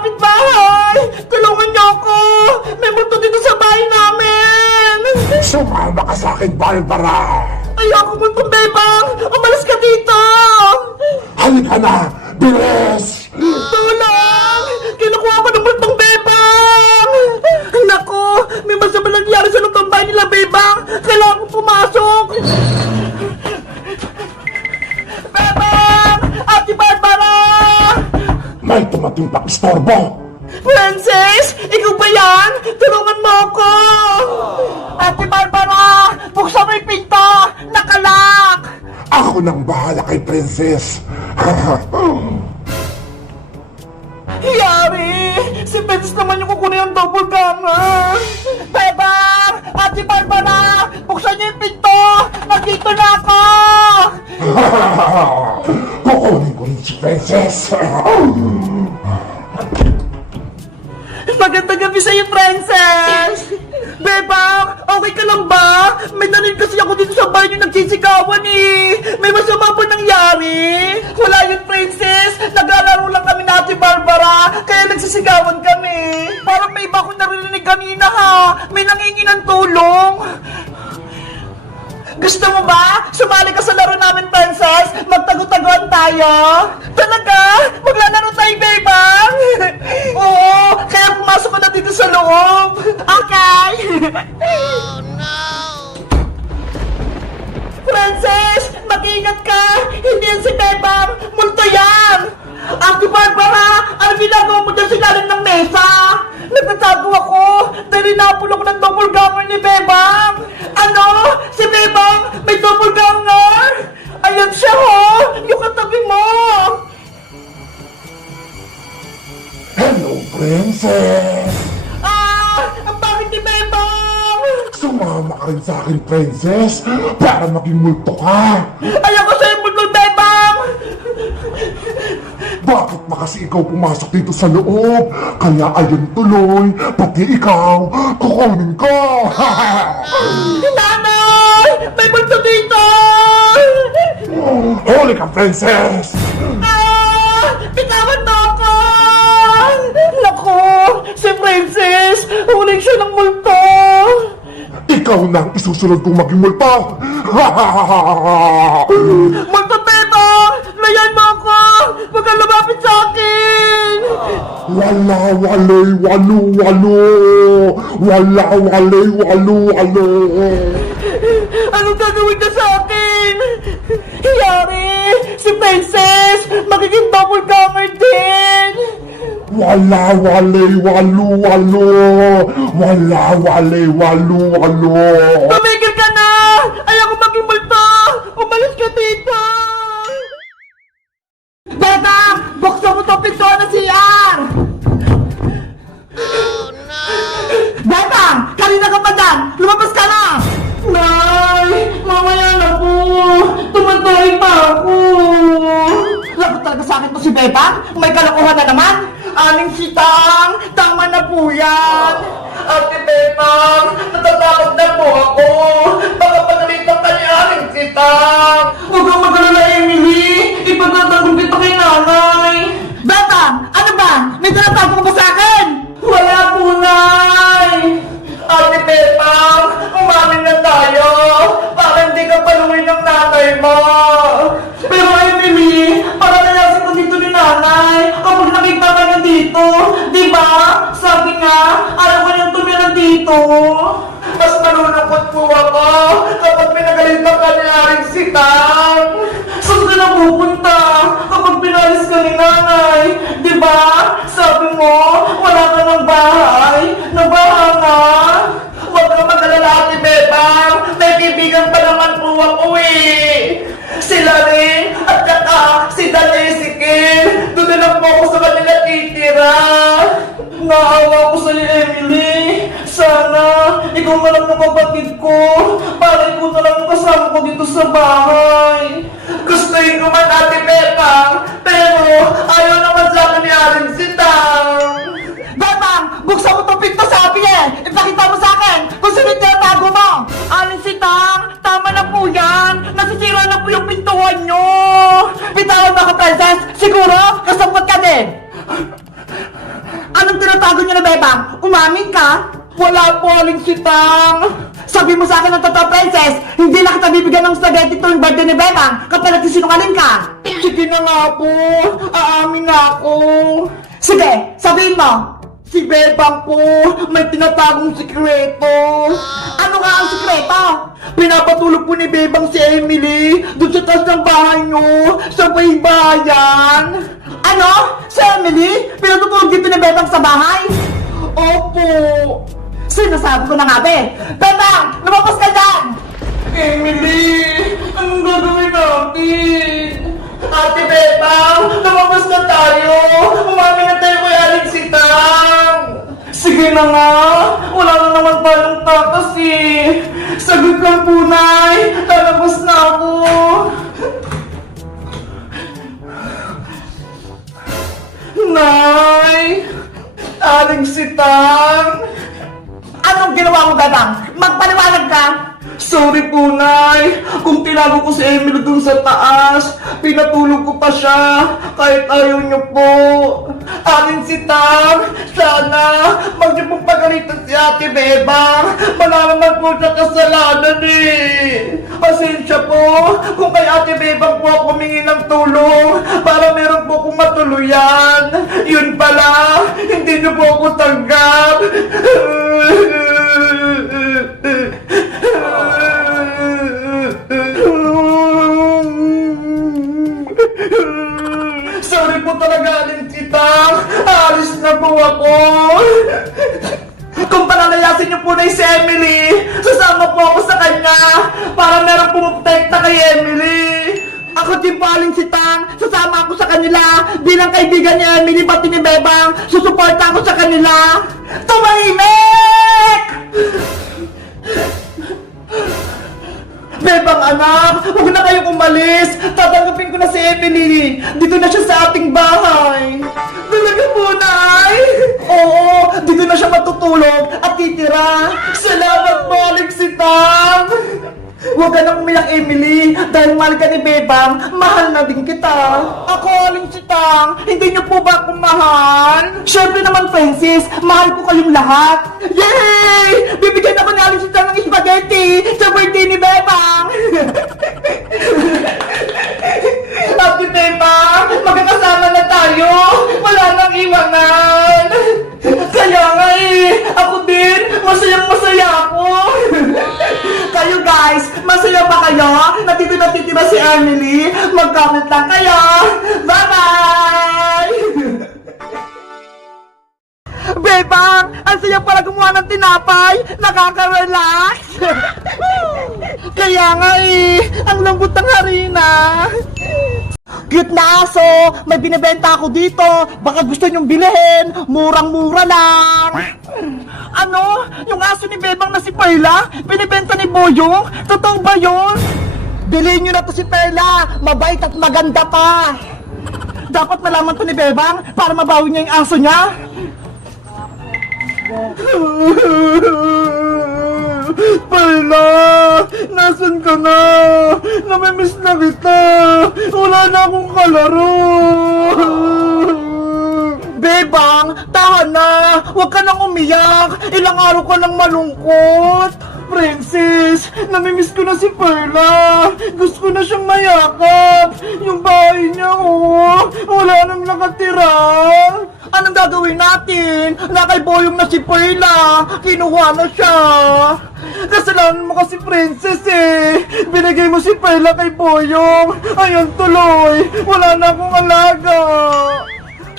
kapitbahay! Tulungan niyo ako! May multo dito sa bahay namin! Sumama ka sa akin, Barbara! Ayoko multong bebang! Umalis ka dito! Halika na! Bilis! Tulong! Kinukuha ko ng multong bebang! Naku! May masama nangyari sa loob ng bahay nila, bebang! Kailangan kong pumasok! Bebang! Ate Barbara! May tumating pang istorbo! Princess! Ikaw ba yan? Tulungan mo ako! Ate Barbara! Buksan mo yung pinto! Nakalak! Ako nang bahala kay Princess! Yari! Si Princess naman yung kukunin ng double ganger! Bebang! Ate Barbara! Buksan niyo yung pinto! Nandito na ako! Kukunin ko rin si Princess! Magandang gabi sa'yo, Princess! Bebang, okay ka lang ba? May narinig kasi ako dito sa bahay yung nagsisigawan eh! May masama ba nangyari? Wala yun, Princess! Naglalaro lang kami na Ate Barbara, kaya nagsisigawan kami! Parang may iba akong narinig kanina ha! May nangingi ng tulong! Gusto mo ba? Sumali ka sa laro namin, Princess! Magtago-tagoan tayo! Talaga? Maglalaro tayo, Bebang! Oo! Kaya pumasok ka na dito sa loob! Okay! Oh, no! Princess! Mag-ingat ka! Hindi yan si Bebang! Multo yan! Ate Barbara! Ano ginagawa mo dyan sa ilalim ng mesa? Nagtatago ako! Dahil napul ako ng double ganger ni Bebang! Ano? Si Bebang may double ganger! Ayan siya ho! Yung katabi mo! Hello, Princess! Ang bakit ni Bebang? Sumama ka rin sa akin, Princess, para maging multo ka! Ayoko sa'yo multo, Bebang! Bakit na kasi ikaw pumasok dito sa loob? Kaya ayun tuloy, pati ikaw, kukunin ko! Nanay! May multo dito! Huli ka, Princess! Bitawan mo ako! Naku! Si Princess! Huling siya ng multo! Ikaw na ang isusunod kong maging multo! Multo, Bebang! Layan mo ako! Huwag kang lumapit sa akin! Wala, walay, walu, walu! Wala, walay, walu, walu! Anong gagawin ka sa akin? Yari! Si Princess! Magiging double ganger din! Wala, walay, walu, walu! Wala, walay, walu, walu! Tumigil ka na! Ayoko maging multo! Umalis ka dito! Bebang! Buksan mo itong pinto na CR! Oh no! Bebang! Kanina ka pa dyan! Lumabas ka na! Nay! Mamaya na po! Tumatay pa ako! Lagot talaga sa akin to si Bebang? May kalokohan na naman? Aling sitang! Tama na po yan! Ate Bebang! Natatakot na po ako! Baka pagalitan ka ni Aling sitang! Huwag kang mag-alala, Emily! Ipagtatanggol kita kay nanay! Bebang! Ano ba? May tinatago ka ba sa akin? Wala po, Nay! Ate Bebang! Umamin na tayo! Para hindi ka paluin ng nanay mo! Pero Emily, para nalasin ko dito ni nanay kapag nakita ka na dito, di ba? Sabi nga, ayaw ko niyang tumira dito. Mas malulungkot po ako kapag pinagalitan ka ni Aling Sitang. Saan ka na pupunta kapag pinalis ka ni nanay? Di ba? Sabi mo, wala ka ng bahay. Nabahanga. Huwag ka mag-alala, Ate Bebang. May kaibigan pa naman po ako eh. Sila rin, at saka si Dan Ezekiel. Doon na lang po ako sa kanila titira. Naawa ko sa ni Emily. Sana, ikaw na lang ang kapatid ko. Para ikaw na lang ang kasama ko dito sa bahay. Gustuin ko man, Ate Bebang, pero ayaw naman sa akin ni Aling Sitang. Bebang, buksan mo itong pinto, sabi eh! Ipakita mo sa akin kung sino yung tinatago mo! Aling Sitang, tama na po yan! Nasisira na po yung pintuan nyo! Bitawan mo ako, Princess! Siguro, kasabot ka din! Anong tinatago niyo na, Bebang? Umamin ka? Wala po, Aling Sitang. Sabi mo sa akin ng totoo, Princess, hindi na kita bibigyan ng spaghetti tuwing birthday ni Bebang kapag nagsisinungaling ka. Sige na nga po, aamin na ako. Sige, sabihin mo. Si Bebang po, may tinatagong sikreto. Ano nga ang sikreto? Pinapatulog po ni Bebang si Emily doon sa taas ng bahay niyo, sa baybayan. Ano? Si Emily? Pinatutulog dito ni Bebang sa bahay? Opo. Sinasabi ko na nga, be. Bebang, lumabas ka dyan! Emily, anong gagawin natin? Ate Bebang, lumabas na tayo! Umami na tayo kay Aling Sitang! Sige na nga! Wala na naman tayong tatas eh! Sagot lang po, Nay! Lalabas na ako! Nay! Aling Sitang! Anong ginawa mo, Bebang? Magpaliwanag ka! Sorry po, Nay! Kung tinago ko si Emily dun sa taas, pinatulog ko pa siya, kahit ayaw niyo po. Aling Sitang, sana mag niyo pong pagalitan si Ate Bebang. Wala naman po siya kasalanan eh. Pasensya po kung kay Ate Bebang po ako humingi ng tulong para meron po akong matuluyan. Yun pala, hindi niyo po ako tanggap. Sorry po talaga, Aling Sitang. Alis na po ako. Kung palalayasin niyo po na si Emily, sasama po ako sa kanya para meron pumuprotekta kay Emily. Ako din po, Aling Sitang. Sasama ako sa kanila bilang kaibigan ni Emily pati ni Bebang. Susuporta ako sa kanila. Tumahimik! Bebang anak, huwag na kayong umalis. Tatanggapin ko na si Emily. Dito na siya sa ating bahay. Talaga po, Nay? Oo, dito na siya matutulog at titira. Salamat po, Aling Sitang. Huwag ka nang umiyak, Emily. Dahil mahal ka ni Bebang, mahal na din kita. Ako, Aling Sitang, hindi niyo po ba akong mahal? Siyempre naman, Francis, mahal ko kayong lahat. Yay! Bibigyan ako ni Aling Sitang ng spaghetti sa birthday ni Bebang. Happy Bebang, magkakasama na tayo. Wala nang iwanan. Kaya nga eh, ako din, masayang masaya ako. Kayo guys, masaya ba kayo? Natito natitira si Emily? Mag-comment lang kayo. Bye-bye! Bebang, ang saya pala gumawa ng tinapay. Nakaka-relax. Kaya nga eh, ang lambot ng harina. Cute na aso! May binibenta ako dito! Baka gusto nyong bilhin! Murang-mura lang! Ano? Yung aso ni Bebang na si Perla? Binibenta ni Boyong? Totoo ba yun? Bilhin nyo na to si Perla! Mabait at maganda pa! Dapat malaman to ni Bebang para mabawi niya yung aso niya! Perla! Nasaan ka na? Namimiss na kita! Wala na akong kalaro! Bebang! Tahan na! Huwag ka nang umiyak! Ilang araw ka nang malungkot! Princess! Namimiss ko na si Perla! Gusto ko na siyang mayakap! Yung bahay niya, oh! Wala nang nakatira! Anong gagawin natin? Nakay Boyong na si Perla! Kinuha na siya! Kasalanan mo kasi, Princess eh! Binigay mo si Perla kay Boyong! Ayun tuloy! Wala na akong alaga!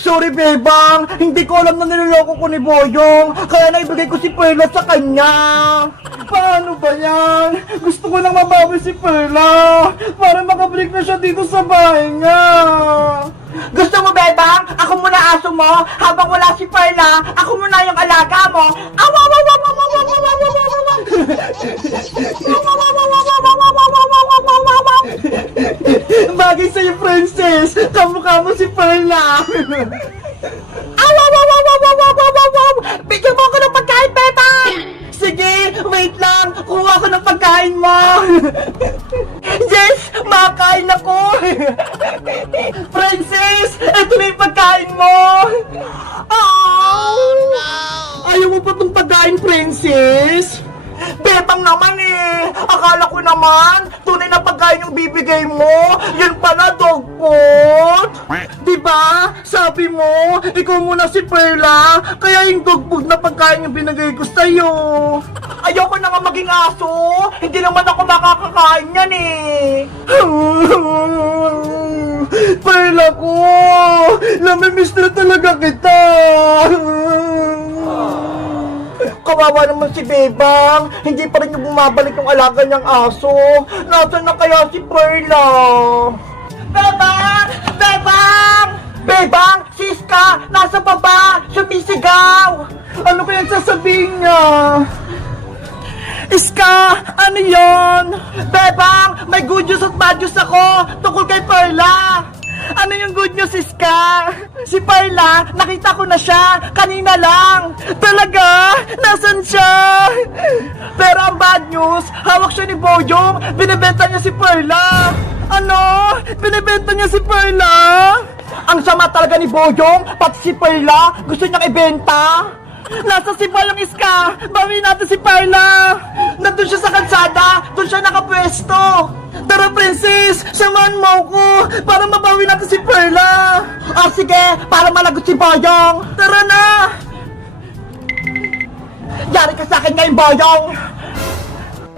Sorry, Bebang! Hindi ko alam na niloloko ko ni Boyong! Kaya naibigay ko si Perla sa kanya! Paano ba yan? Gusto ko lang mabawi si Perla! Para makabalik na siya dito sa bahay niya! Gusto mo, Bebang? Ako muna aso mo! Habang wala si Perla, ako muna yung alaga mo! Bagay sa'yo, Princess! Kamukha mo si Perla! Bigyan mo ako ng pagkain, Bebang! Sige, wait lang! Kuha ko ng pagkain mo! Yes! Makain ako! Princess! Ito na yung pagkain mo! princess? Bebang naman eh! Akala ko naman, tunay na pagkain yung bibigay mo, yun pala dog food! Diba? Sabi mo, ikaw muna si Perla, kaya yung dog food na pagkain yung binigay ko sa'yo. Ayoko na nga maging aso, hindi naman ako makakakain yan eh. Perla ko, namimiss na talaga kita. Kawawa naman si Bebang, hindi pa rin yung bumabalik yung alaga niyang aso. Nasaan na kaya si Perla? Bebang! Bebang! Bebang! Siska! Nasa baba! Sumisigaw! Ano kaya sasabihin niya? Iska! Ano yon? Bebang! May good news at bad news ako tungkol kay Perla! Ano yung good news, Iska? Si Perla, nakita ko na siya kanina lang. Talaga? Nasaan siya? Pero ang bad news, hawak siya ni Boyong. Binibenta niya si Perla. Ano? Binibenta niya si Perla? Ang sama talaga ni Boyong, pati si Perla, gusto niyang ibenta. Nasa si Boyong, Iska. Bawiin natin si Perla. Nandun siya sa kalsada. Doon siya nakapwesto. Tara, princess. Samahan mo ko para mabawi natin si Perla. Sige. Para malagot si Boyong. Tara na. Yari ka sa akin ngayon, Boyong.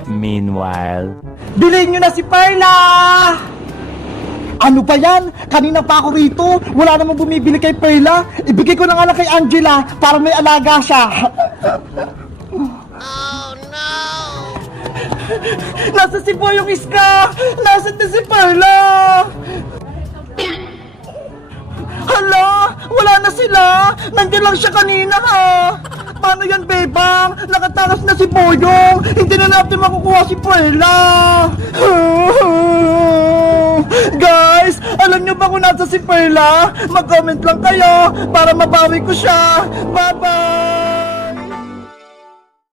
Meanwhile, Bilhin nyo na si Perla. Ano ba yan? Kanina pa ako rito. Wala namang bumibili kay Perla. Ibigay ko na nga lang kay Angela para may alaga siya. Oh no! Nasa si Boyong, Iska? Nasaan na si Perla? Hala! Wala na sila! Nandiyan lang siya kanina ha! Paano yan, Bebang? Nakatakas na si Boyong! Hindi na natin makukuha si Perla! Guys, alam nyo ba kung nasa si Perla? Mag-comment lang kayo para mabawi ko siya! Bye-bye!